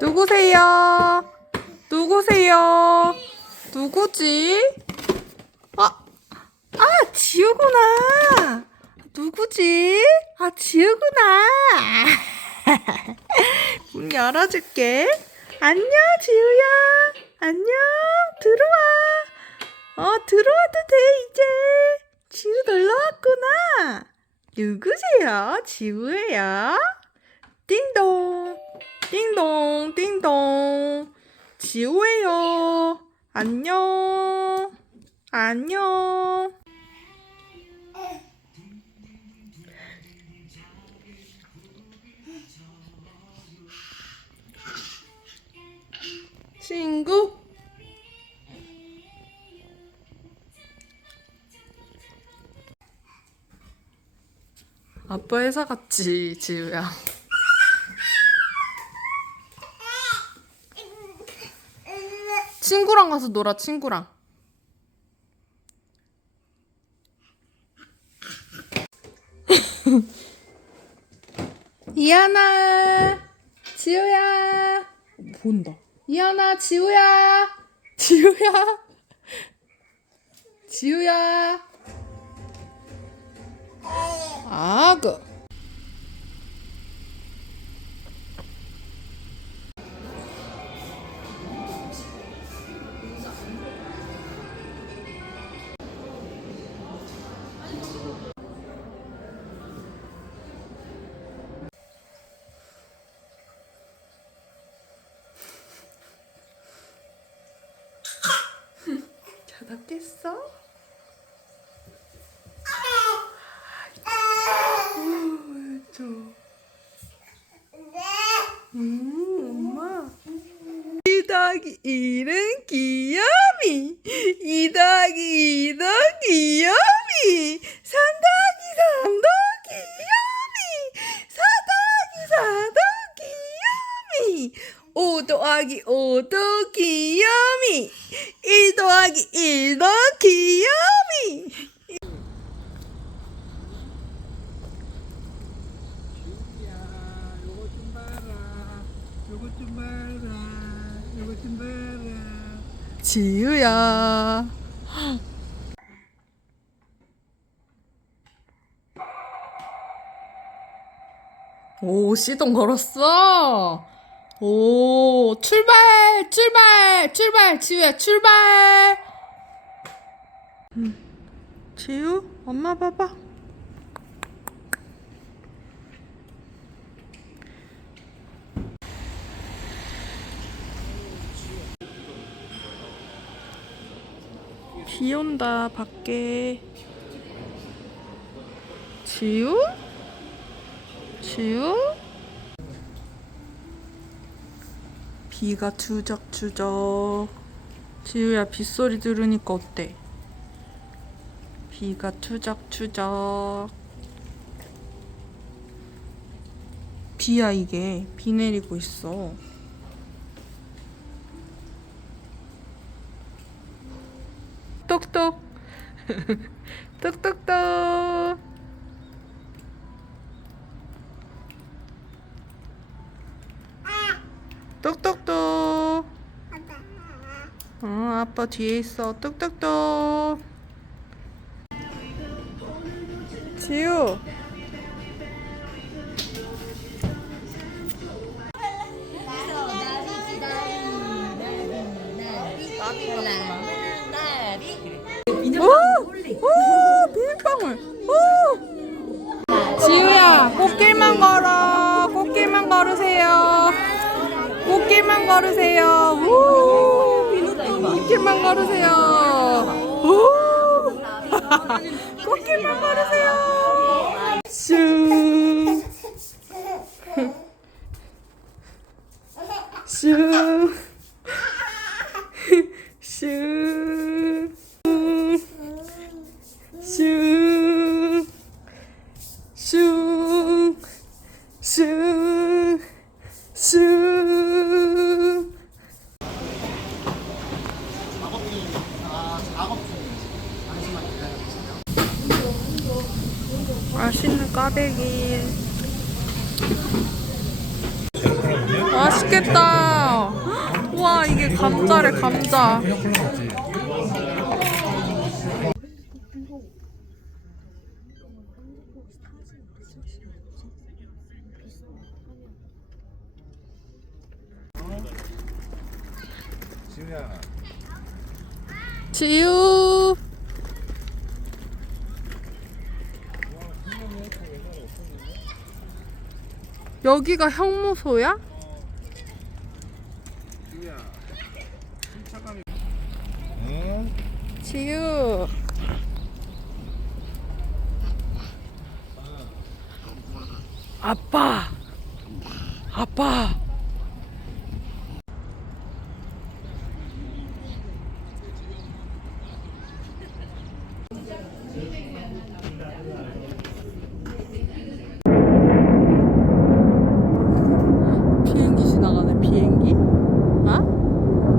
누구세요? 누구세요? 누구지? 아, 아, 지우구나. 누구지? 아, 지우구나. 문 열어줄게. 안녕, 지우야. 안녕, 들어와. 어, 들어와도 돼, 이제. 지우 놀러 왔구나. 누구세요? 지우예요? 띵동. 띵동, 띵동. 지우예요. 안녕. 안녕. 친구? 아빠 회사 갔지, 지우야. 친구랑 가서 놀아, 친구랑. 이하나, 지우야. 본다. 이하나, 지우야. 지우야. 지우야. 아그. 우, 저. 음, 엄마. 이 더하기 1은 귀요미. 이 더하기 2는 귀요미. 3 더하기 3도 귀요미. 4 더하기 4도 귀요미. 5 더하기 5도 귀요미. 1 더하기 1도 귀요미. 야, 요거 좀 봐라. 요거 좀 봐라. 요거 좀 봐라. 지우야. 오, 시동 걸었어. 오, 출발, 출발, 출발, 지우야, 출발. 음, 지우, 엄마 봐봐. 비 온다 밖에 지우? 지우? 비가 추적추적. 지우야 빗소리 들으니까 어때? 비가 추적추적. 비야 이게. 비 내리고 있어. 똑똑 똑똑똑 똑똑똑 어 아빠 뒤에 있어 똑똑똑 지우 오! 오! 비빔방울! 오! 지우야, 꽃길만 걸어. 꽃길만 걸으세요. 꽃길만 걸으세요. 우! 꽃길만 걸으세요. 슝. 슝. 슝. 슝. 슝. 슝. 슝. 맛있겠다. 와 이게 감자래 감자. 지우. 여기가 형무소야? 침착함이. 응? 지우. 아빠. 아빠. 비행기 지나가네 비행기 어?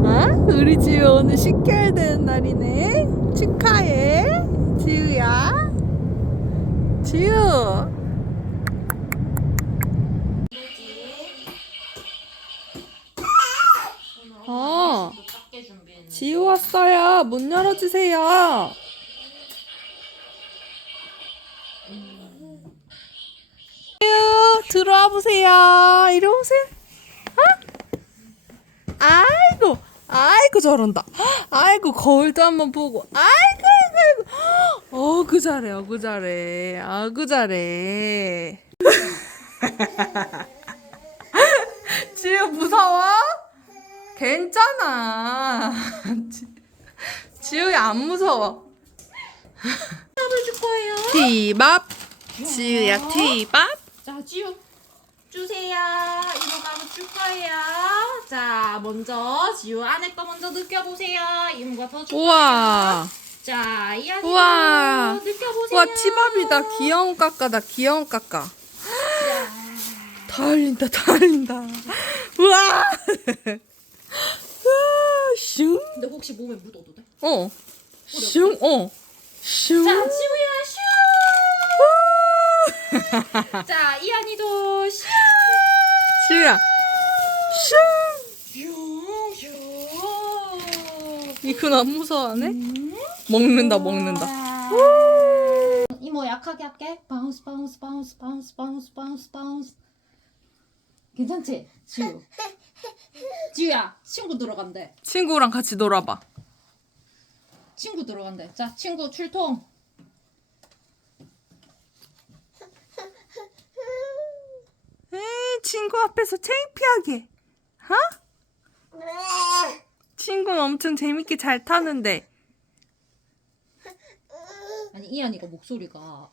어? 우리 지우 오늘 식혀야 되는 날이네. 축하해. 지우야. 지우. 어. 지우 왔어요. 문 열어주세요. 지우 들어와 보세요. 이리 오세요. 아이고, 아이고 저런다. 아이고 거울도 한번 보고. 아이고, 아이고, 아이고. 어그 잘해, 어그 잘해, 아그 잘해. 지우 무서워? 괜찮아. 지- 지우야 안 무서워. 줄 거예요. 티밥. 지우야 티밥. 자, 지우 주세요. 이거 가면 줄 거예요. 자, 먼저 지우 안에 거 먼저 느껴보세요. 이모가 더줄 거예요. 우와. 자, 이 안에 우와. 거 느껴보세요. 와 티밥이다. 귀여운 까까다. 귀여운 까까. 달린다 달린다 우와 우와 슝 근데 혹시 몸에 묻어도 돼? 어. 슝, 어. 슝. 자, 지우야 슈. 자, 이안이도 슈. 지우야. 슝. 슈. 슈. 이건 안 무서워하네? 먹는다, 먹는다. 이모 약하게 할게. 바운스 바운스 바운스 바운스 바운스 바운스 바운스. 괜찮지? 지우. 지우야, 친구 들어간대. 친구랑 같이 놀아봐. 친구 들어간대. 자, 친구 출동. 에이, 친구 앞에서 창피하게. 어? 친구는 엄청 재밌게 잘 타는데. 아니 이한이가 목소리가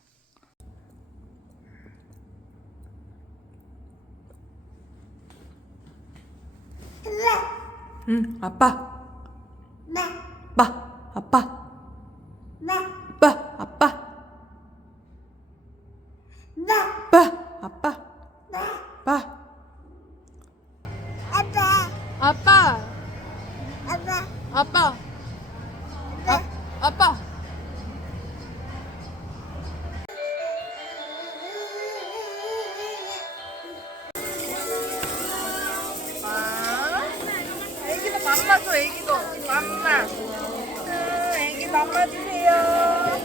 응, 아빠. 아빠. 아빠, 줘, 애기도. 맘마. 응, 애기 맘마 주세요.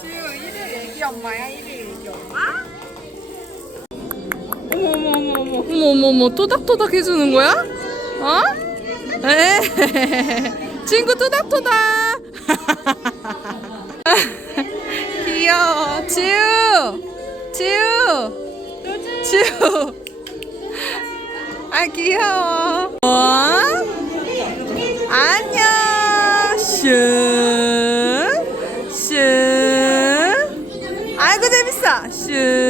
지우, 이리 애기 엄마야, 이리 애기 엄마? 어머, 어머, 어머, 어머. 어머, 어머, 어머. 토닥토닥 해주는 거야? 어? 에 친구 토닥토닥. 귀여워. 지우. 지우. 지우. 아 귀여워. 어? 안녕. 슝. 슝. 아이고 재밌어. 슝.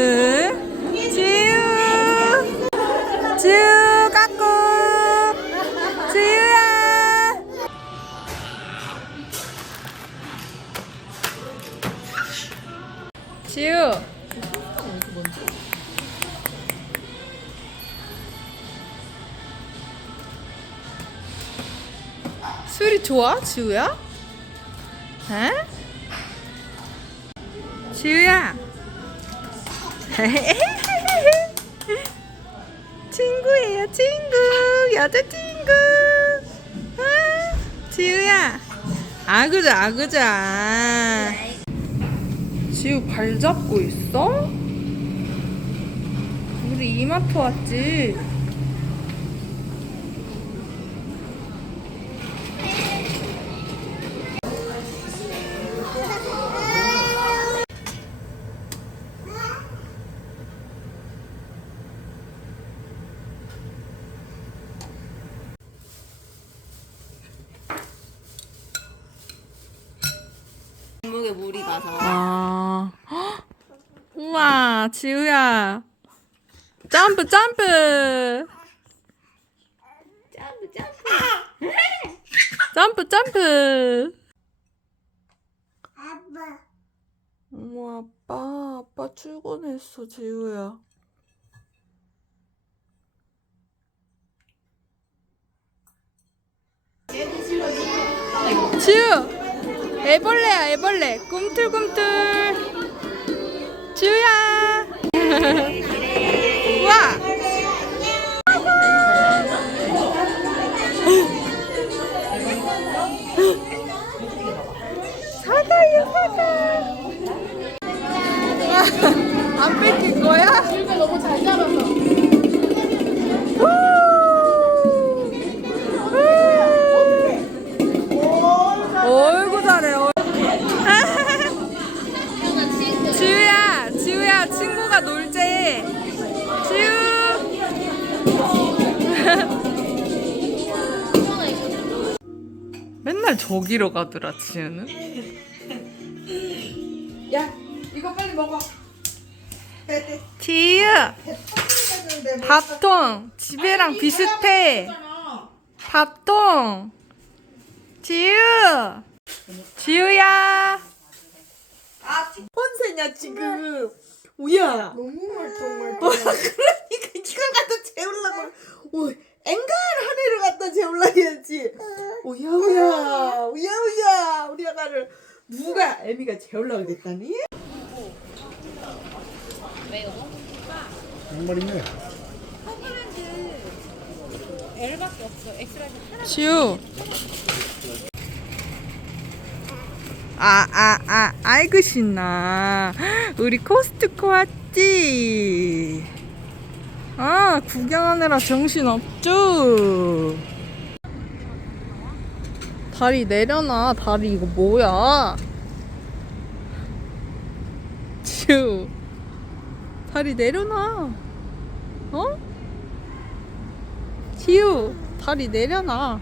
술이 좋아, 지우야? 에? 지우야, 친구예요, 친구. 여자 친구. 아, 지우야. 아그자, 아그자. 지우 발 잡고 있어? 우리 이마트 왔지? 목에 물이 가서. 아. 헉! 우와, 지우야. 점프, 점프. 점프 점프. 점프, 점프. 어머, 아빠. 아빠 출근했어, 지우야. 지우! 애벌레야, 애벌레. 꿈틀꿈틀. 지우야! 우와! 사과야, 사과. 안 뺏긴 거야? 저기로 가더라, 지우는. 야, 이거 빨리 먹어. 지우, 밥통. 집애랑 비슷해. 밥통. 지우. 지우야. 아, 혼세냐 지금. 우야. 너무 말똥말똥. 그러니까 이걸 갖다 재우려고. 오, 앵간 하늘을 갖다. 우야 우야 우야 아가를 누가 애미가 재우려고 그랬다니? 양말이네. 지우. 아, 아, 아, 아이고, 신나. 우리 코스트코 왔지? 아, 구경하느라 정신 없죠? 다리 내려놔. 다리 이거 뭐야? 지우. 다리 내려놔. 어? 지우, 다리 내려놔.